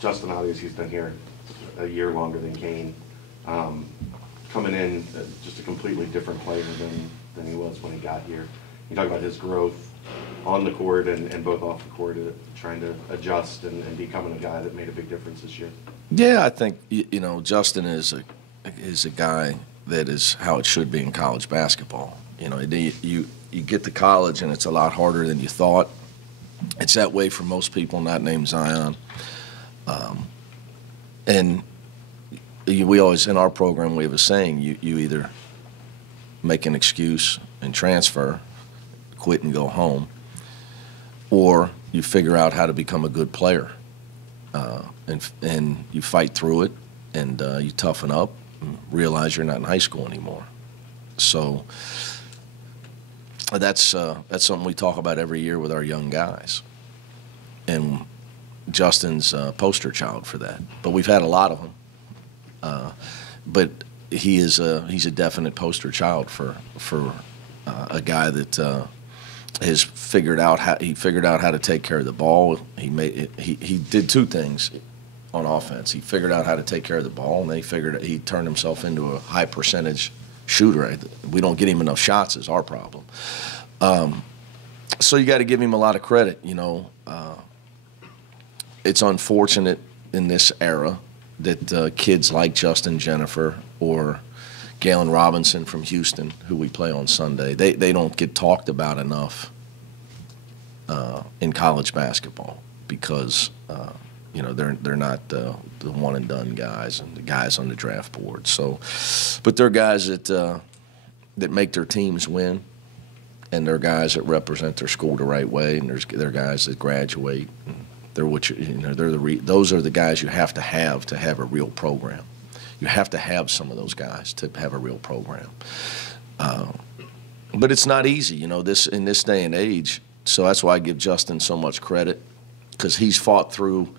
Justin obviously has been here a year longer than Kane. Coming in just a completely different player than he was when he got here. You talk about his growth on the court and both off the court, trying to adjust and becoming a guy that made a big difference this year. Yeah, I think Justin is a guy that is how it should be in college basketball. You get to college and it's a lot harder than you thought. It's that way for most people not named Zion. And we always, in our program, we have a saying, you either make an excuse and transfer, quit and go home, or you figure out how to become a good player. And you fight through it, and you toughen up and realize you're not in high school anymore. So that's something we talk about every year with our young guys. And Justin's a poster child for that. But we've had a lot of them. But he's a definite poster child for a guy that has figured out how to take care of the ball. He did two things on offense. He figured out how to take care of the ball, and he turned himself into a high percentage shooter. We don't get him enough shots is our problem. So you got to give him a lot of credit. It's unfortunate in this era that kids like Justin Jenifer or Galen Robinson from Houston, who we play on Sunday, they don't get talked about enough in college basketball because they're not the one and done guys and the guys on the draft board. So, but they're guys that make their teams win, and they're guys that represent their school the right way, and they're guys that graduate. And those are the guys you have to have a real program. You have to have some of those guys to have a real program. But it's not easy, in this day and age. So that's why I give Justin so much credit, because he's fought through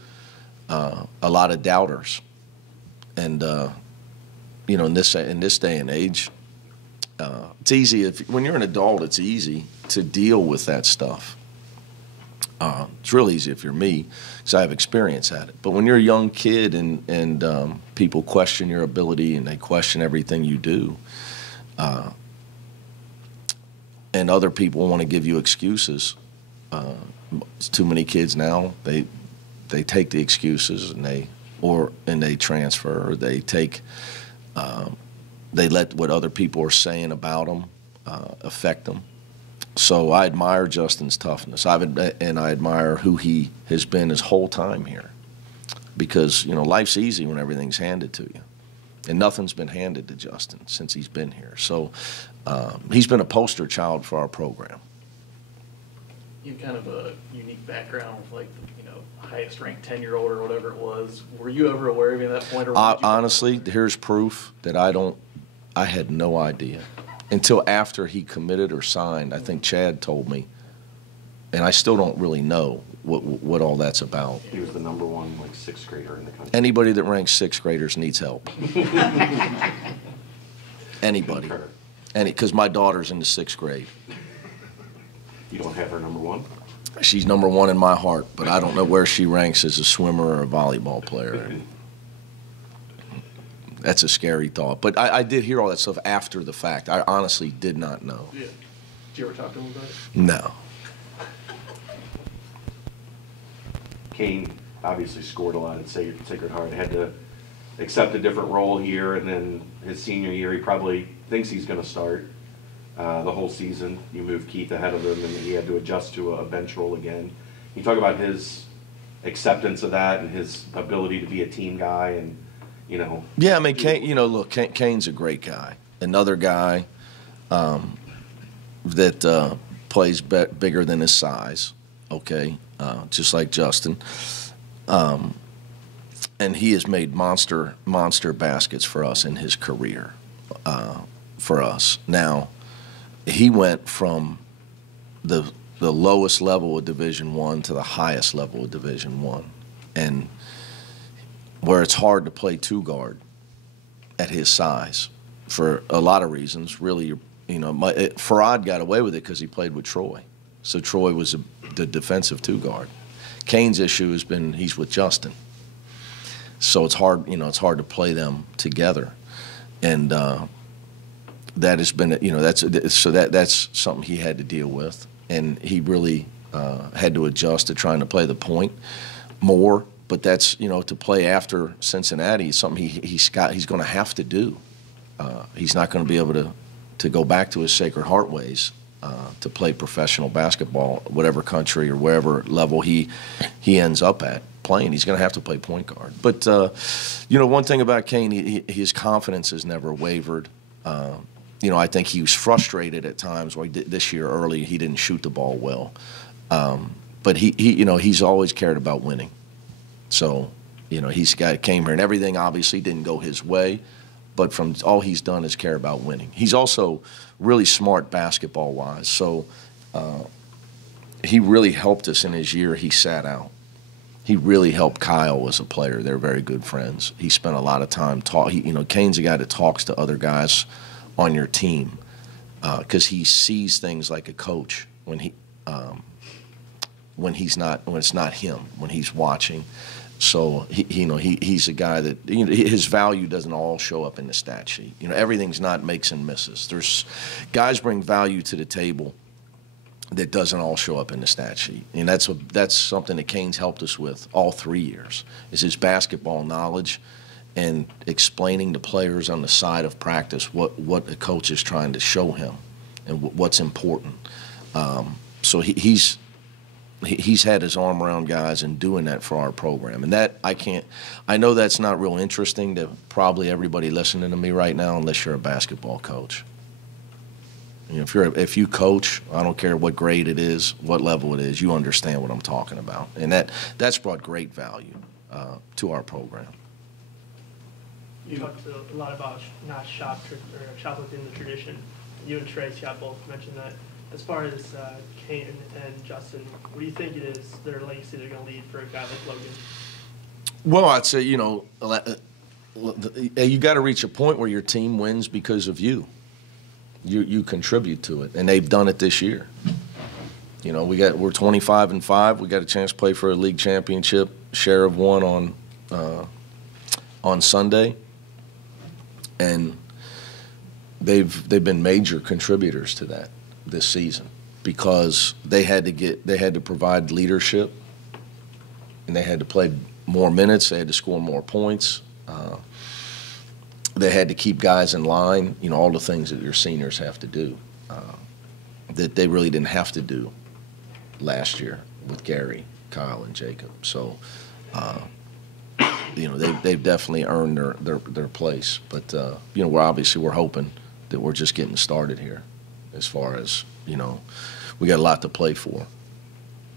a lot of doubters. And in this day and age, it's easy when you're an adult. It's easy to deal with that stuff. It's real easy if you're me, because I have experience at it. But when you're a young kid and people question your ability and they question everything you do, and other people want to give you excuses, too many kids now, they take the excuses and they transfer, or they let what other people are saying about them affect them. So I admire Justin's toughness, and I admire who he has been his whole time here, because life's easy when everything's handed to you, and nothing's been handed to Justin since he's been here. So he's been a poster child for our program. You have kind of a unique background with highest ranked 10-year-old or whatever it was. Were you ever aware of him at that point? Or honestly, here's proof that I had no idea. Until after he committed or signed, I think Chad told me, and I still don't really know what all that's about. He was the number one sixth grader in the country. Anybody that ranks sixth graders needs help. Anybody, because my daughter's in the sixth grade. You don't have her number one? She's number one in my heart, but I don't know where she ranks as a swimmer or a volleyball player. That's a scary thought. But I did hear all that stuff after the fact. I honestly did not know. Yeah. Did you ever talk to him about it? No. Kane obviously scored a lot at Sacred Heart. Had to accept a different role here, and then his senior year, he probably thinks he's going to start the whole season. You moved Keith ahead of him, and he had to adjust to a bench role again. You talk about his acceptance of that and his ability to be a team guy, and Yeah, I mean, Kane, look, Kane's a great guy. Another guy that plays bigger than his size, okay, just like Justin. And he has made monster baskets for us in his career, for us. Now, he went from the lowest level of Division I to the highest level of Division I, and where it's hard to play two guard at his size for a lot of reasons. Really, Farad got away with it because he played with Troy, so Troy was the defensive two guard. Kane's issue has been he's with Justin, So it's hard, it's hard to play them together. And that has been, that's something he had to deal with. And he really had to adjust to trying to play the point more. But that's, to play after Cincinnati is something he's going to have to do. He's not going to be able to go back to his Sacred Heart ways to play professional basketball, whatever country or wherever level he ends up at playing. He's going to have to play point guard. But, one thing about Kane, his confidence has never wavered. I think he was frustrated at times. This year early, he didn't shoot the ball well. But he's always cared about winning. So, came here and everything obviously didn't go his way. But from all he's done is care about winning. He's also really smart basketball-wise. So he really helped us in his year he sat out. He really helped Kyle as a player. They're very good friends. He spent a lot of time Kane's a guy that talks to other guys on your team because he sees things like a coach when it's not him, when he's watching. So he's a guy that his value doesn't all show up in the stat sheet. Everything's not makes and misses. There's guys bring value to the table that doesn't all show up in the stat sheet, and that's something that Kane's helped us with all 3 years is his basketball knowledge and explaining to players on the side of practice what the coach is trying to show him and what's important. So he's had his arm around guys and doing that for our program. And that I know that's not real interesting to probably everybody listening to me right now unless you're a basketball coach. If you coach, I don't care what grade it is, what level it is, you understand what I'm talking about. And that's brought great value to our program. You talked a lot about not shop within the tradition. You and Trace, both mentioned that. As far as Kane and Justin, what do you think it is their legacy they're going to lead for a guy like Logan? Well, I'd say, you got to reach a point where your team wins because of you. You contribute to it, and they've done it this year. We're 25-5. We got a chance to play for a league championship, share of one on Sunday, and they've been major contributors to that this season because they had to provide leadership, and they had to play more minutes. They had to score more points. They had to keep guys in line. All the things that your seniors have to do that they really didn't have to do last year with Gary, Kyle, and Jacob. So, they've definitely earned their place. But we're hoping that we're just getting started here. As far as, we got a lot to play for.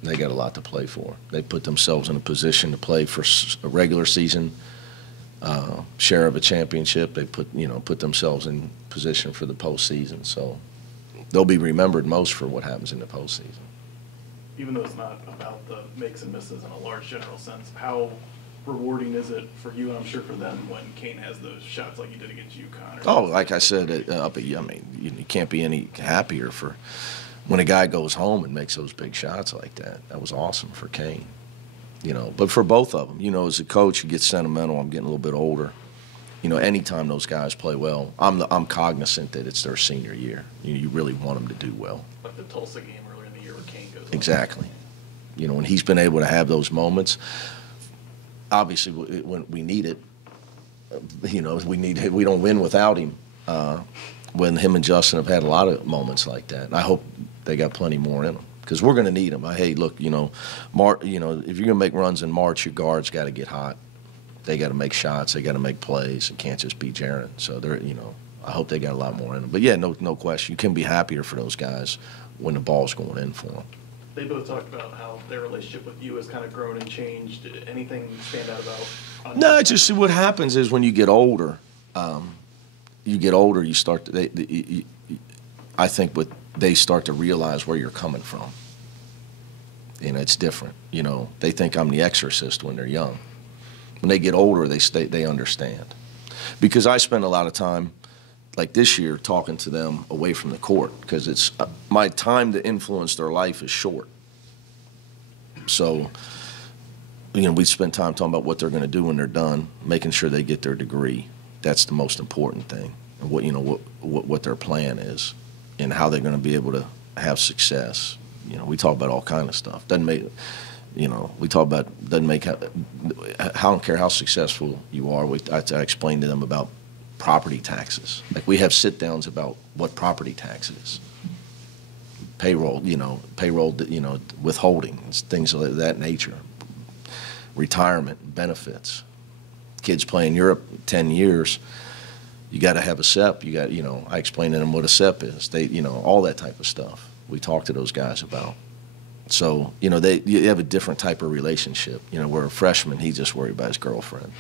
They got a lot to play for. They put themselves in a position to play for a regular season, share of a championship. They put themselves in position for the postseason. So they'll be remembered most for what happens in the postseason. Even though it's not about the makes and misses in a large general sense, how rewarding is it for you, and I'm sure for them, when Kane has those shots like he did against UConn? Oh, like I said, you can't be any happier for when a guy goes home and makes those big shots like that. That was awesome for Kane. But for both of them, as a coach, you get sentimental. I'm getting a little bit older. Anytime those guys play well, I'm cognizant that it's their senior year. You really want them to do well. Like the Tulsa game earlier in the year where Kane goes home. Exactly. When he's been able to have those moments. Obviously, when we need it, we don't win without him. When him and Justin have had a lot of moments like that, and I hope they got plenty more in them because we're going to need them. Hey, look, if you're going to make runs in March, your guards got to get hot. They got to make shots. They got to make plays. It can't just be Jaron. So I hope they got a lot more in them. But yeah, no question, you can be happier for those guys when the ball's going in for them. They both talked about how their relationship with you has kind of grown and changed. Did anything stand out about? No, just what happens is when you get older, you start to, I think they start to realize where you're coming from. It's different. They think I'm the exorcist when they're young. When they get older, they understand. Because I spend a lot of time, like this year, talking to them away from the court because it's my time to influence their life is short. So, we spend time talking about what they're going to do when they're done, making sure they get their degree. That's the most important thing. And what their plan is, and how they're going to be able to have success. We talk about all kind of stuff. Doesn't make, we talk about doesn't make. I don't care how successful you are. I explain to them about property taxes. Like, we have sit downs about what property tax is. Payroll, withholding, things of that nature. Retirement, benefits. Kids play in Europe 10 years. You got to have a SEP. I explain to them what a SEP is. All that type of stuff. We talk to those guys about. So, you have a different type of relationship. Where a freshman, he's just worried about his girlfriend.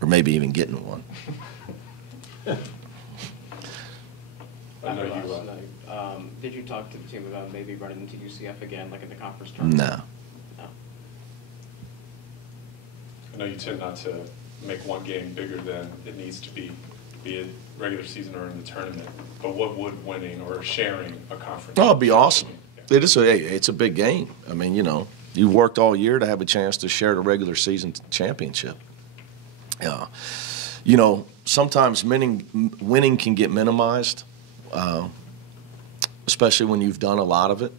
Or maybe even getting one. I know you. Did you talk to the team about maybe running into UCF again, like in the conference tournament? No. I know you tend not to make one game bigger than it needs to be it regular season or in the tournament. But what would winning or sharing a conference? Oh, it'd be awesome. It is. It's a big game. I mean, you worked all year to have a chance to share the regular season championship. Sometimes winning can get minimized, especially when you've done a lot of it.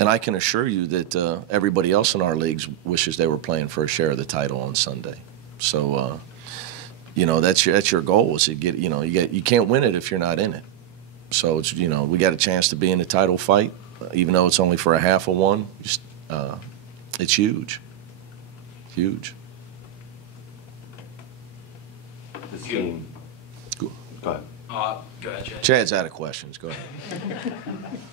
And I can assure you that everybody else in our leagues wishes they were playing for a share of the title on Sunday. So, that's your goal, is to get. You can't win it if you're not in it. So it's we got a chance to be in the title fight, even though it's only for a half of one. It's huge, huge. This team. Go ahead. Go ahead, Chad. Chad's out of questions. Go ahead.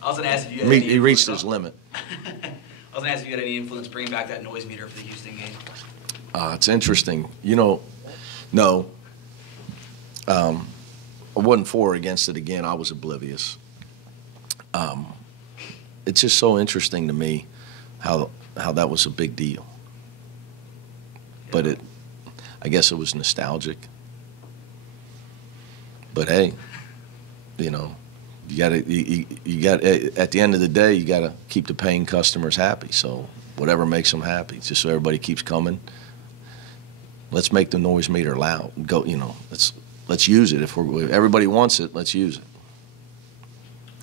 I was going to ask if you had any He reached his influence limit. I was going to ask if you had any influence bringing back that noise meter for the Houston game. It's interesting. No. I wasn't for or against it again. I was oblivious. It's just so interesting to me how that was a big deal. But I guess it was nostalgic. But hey, you got at the end of the day, you got to keep the paying customers happy. So whatever makes them happy, just so everybody keeps coming. Let's make the noise meter loud. Go, let's use it. If everybody wants it, let's use it.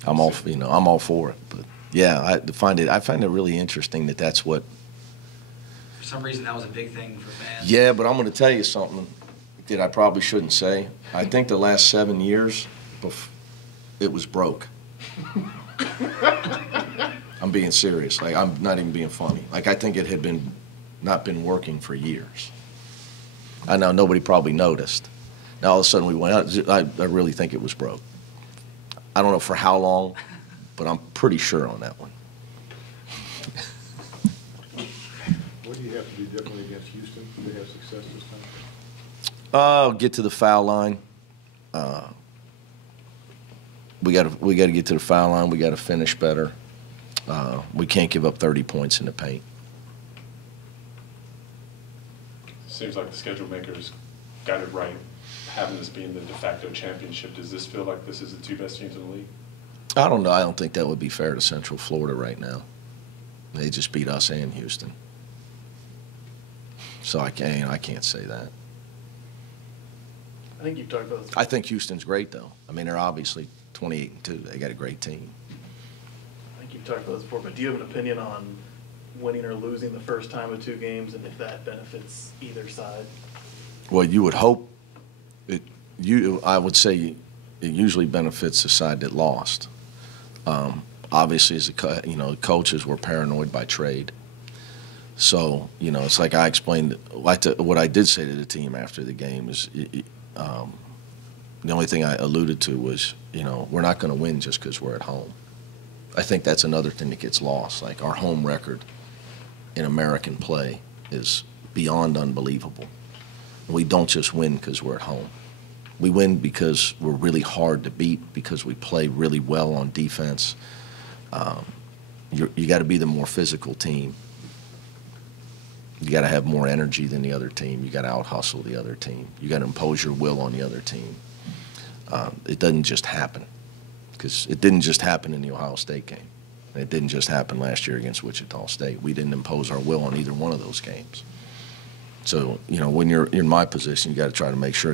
I'm all for it. But yeah, I find it really interesting that that's what. For some reason, that was a big thing for fans. Yeah, but I'm going to tell you something that I probably shouldn't say. I think the last 7 years, it was broke. I'm being serious. Like, I'm not even being funny. Like, I think it had not been working for years. I know nobody probably noticed. Now all of a sudden we went out. I really think it was broke. I don't know for how long, but I'm pretty sure on that one. What do you have to do differently against Houston? Do they have success this time? Get to the foul line. We got to get to the foul line. We got to finish better. We can't give up 30 points in the paint. Seems like the schedule makers got it right, having this being the de facto championship. Does this feel like this is the two best teams in the league? I don't know. I don't think that would be fair to Central Florida right now. They just beat us and Houston. So I can't say that. I think you've talked about this. I think Houston's great, though. I mean, they're obviously 28-2. They got a great team. I think you've talked about this before, but do you have an opinion on winning or losing the first time of two games, and if that benefits either side? Well, you would hope I would say it usually benefits the side that lost. Obviously, as coaches were paranoid by trade. So, it's like I explained. What I did say to the team after the game is, the only thing I alluded to was, we're not going to win just because we're at home. I think that's another thing that gets lost. Like, our home record in American play is beyond unbelievable. We don't just win because we're at home. We win because we're really hard to beat, because we play really well on defense. You got to be the more physical team. You got to have more energy than the other team. You got to out-hustle the other team. You got to impose your will on the other team. It doesn't just happen, because it didn't just happen in the Ohio State game. It didn't just happen last year against Wichita State. We didn't impose our will on either one of those games. So, you know, when you're in my position, you got to try to make sure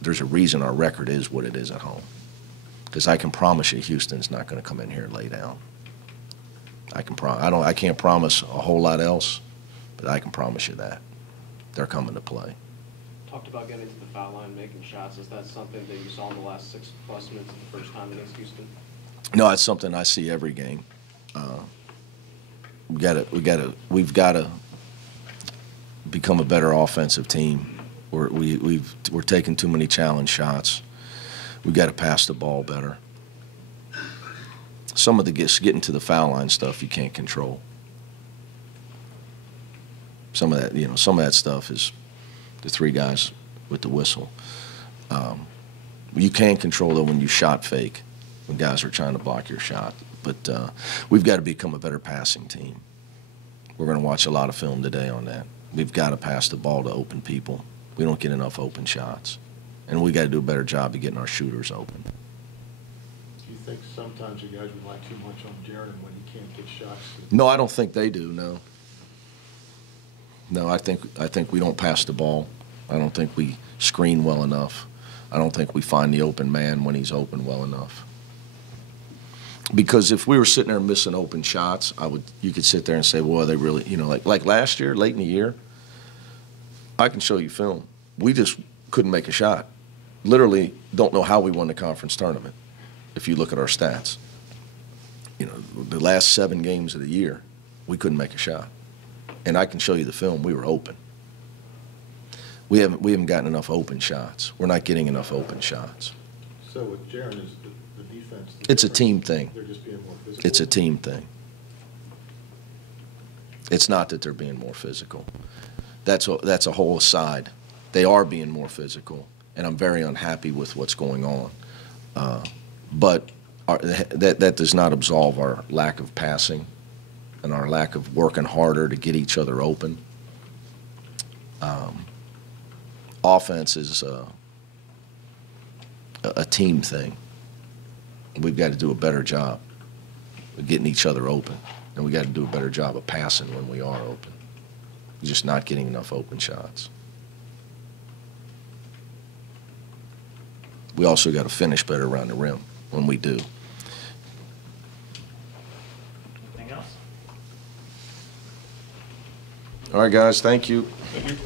there's a reason our record is what it is at home. Because I can promise you Houston's not going to come in here and lay down. I can't promise a whole lot else, but I can promise you that. They're coming to play. Talked about getting to the foul line, making shots. Is that something that you saw in the last 6+ minutes the first time against Houston? No, it's something I see every game. We've got to become a better offensive team. We're taking too many challenge shots. We've got to pass the ball better. Some of the getting to the foul line stuff you can't control. Some of that stuff is the three guys with the whistle. You can control it when you shot fake, when guys are trying to block your shot. But we've got to become a better passing team. We're going to watch a lot of film today on that. We've got to pass the ball to open people. We don't get enough open shots. And we got to do a better job of getting our shooters open. Do you think sometimes you guys rely too much on Jaron when he can't get shots? No, I don't think they do, no. No, I think we don't pass the ball. I don't think we screen well enough. I don't think we find the open man when he's open well enough. Because if we were sitting there missing open shots, you could sit there and say, well, they really, like last year, late in the year, I can show you film. We just couldn't make a shot. Literally don't know how we won the conference tournament if you look at our stats. The last 7 games of the year, we couldn't make a shot. And I can show you the film. We were open. We haven't gotten enough open shots. We're not getting enough open shots. So with Jaron, is the defense? It's a team thing. They're just being more physical? It's a team thing. It's not that they're being more physical. That's a whole aside. They are being more physical, and I'm very unhappy with what's going on. But that does not absolve our lack of passing and our lack of working harder to get each other open. Offense is a team thing. We've got to do a better job of getting each other open, and we got to do a better job of passing when we are open. We're just not getting enough open shots. We also got to finish better around the rim when we do. Anything else? All right, guys, thank you. Thank you.